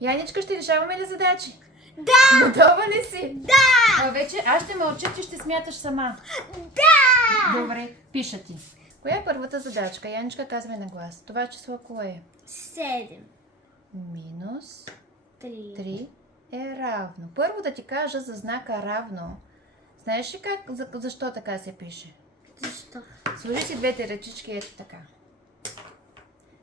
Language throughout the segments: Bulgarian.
Яничка, ще решаваме ли задачи? Да! Готова ли си? Да! А вече аз ще мълча, че ще смяташ сама. Да! Добре, пиша ти. Коя е първата задачка? Яничка, казвай на глас. Това число кое е? 7. Минус 3. 3 е равно. Първо да ти кажа за знака равно. Знаеш ли защо така се пише? Защо? Сложи си двете ръчички ето така.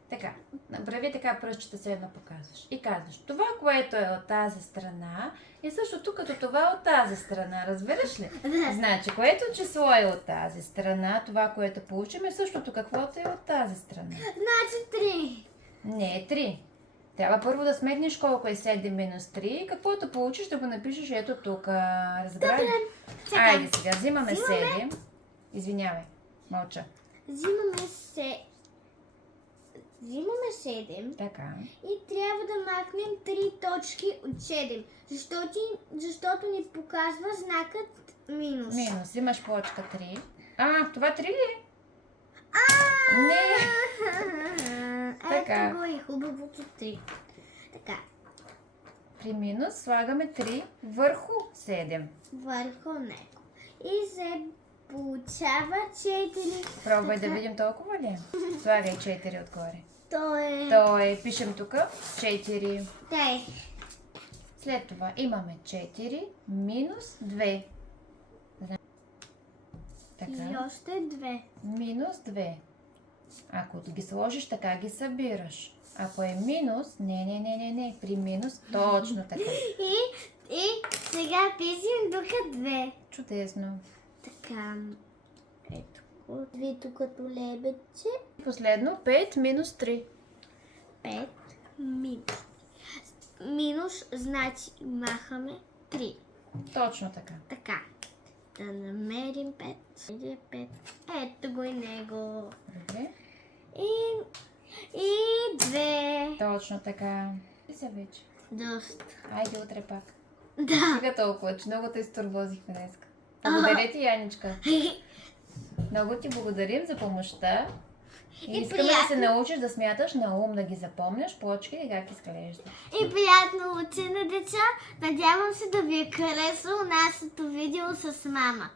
Така, направи така пръстчета се едно показваш. И казваш, това, което е от тази страна, е същото като това от тази страна. Разбираш ли? Да. Значи, което число е от тази страна, това, което получим, е същото каквото е от тази страна. Значи 3. Не е 3. Трябва първо да сметнеш колко е 7 минус 3 и каквото получиш да го напишеш ето тук. Разбрали? Сега. Айде сега, взимаме 7. Извинявай, мълча. Взимаме 7 Така. и трябва да махнем 3 точки от 7, защото ни показва знакът минус. Минус, имаш плочка 3. Това 3 ли е? Не. Така. Ето го е хубавото 3. Така, При минус слагаме 3 върху 7. върху него. И се получава 4. Пробвай да видим толкова ли е. Слагай 4 отгоре. То е... Пишем тук 4. Дай. След това имаме 4 минус 2. Така. И още 2. Минус 2. Ако ги сложиш така, ги събираш. Ако е минус, не. При минус, точно така. И сега пишем тук 2. Чудесно. Така. Ето. Отви тук като лебедче. Последно 5 минус 3. 5 минус. Минус значи махаме 3. Точно така. Така. Да намерим 5. 5. Ето го и него. Добре. И 2. Точно така. И се вече. Доста. Айде утре пак. Да. Сега толкова, че много те изтурвозихме днес. Благодаря ти, Яничка. Много ти благодарим за помощта. И искаме да се научиш да смяташ на ум, да ги запомняш плочки и как изглеждат. И приятно учене, деца. Надявам се да ви е харесало нашето видео с мама.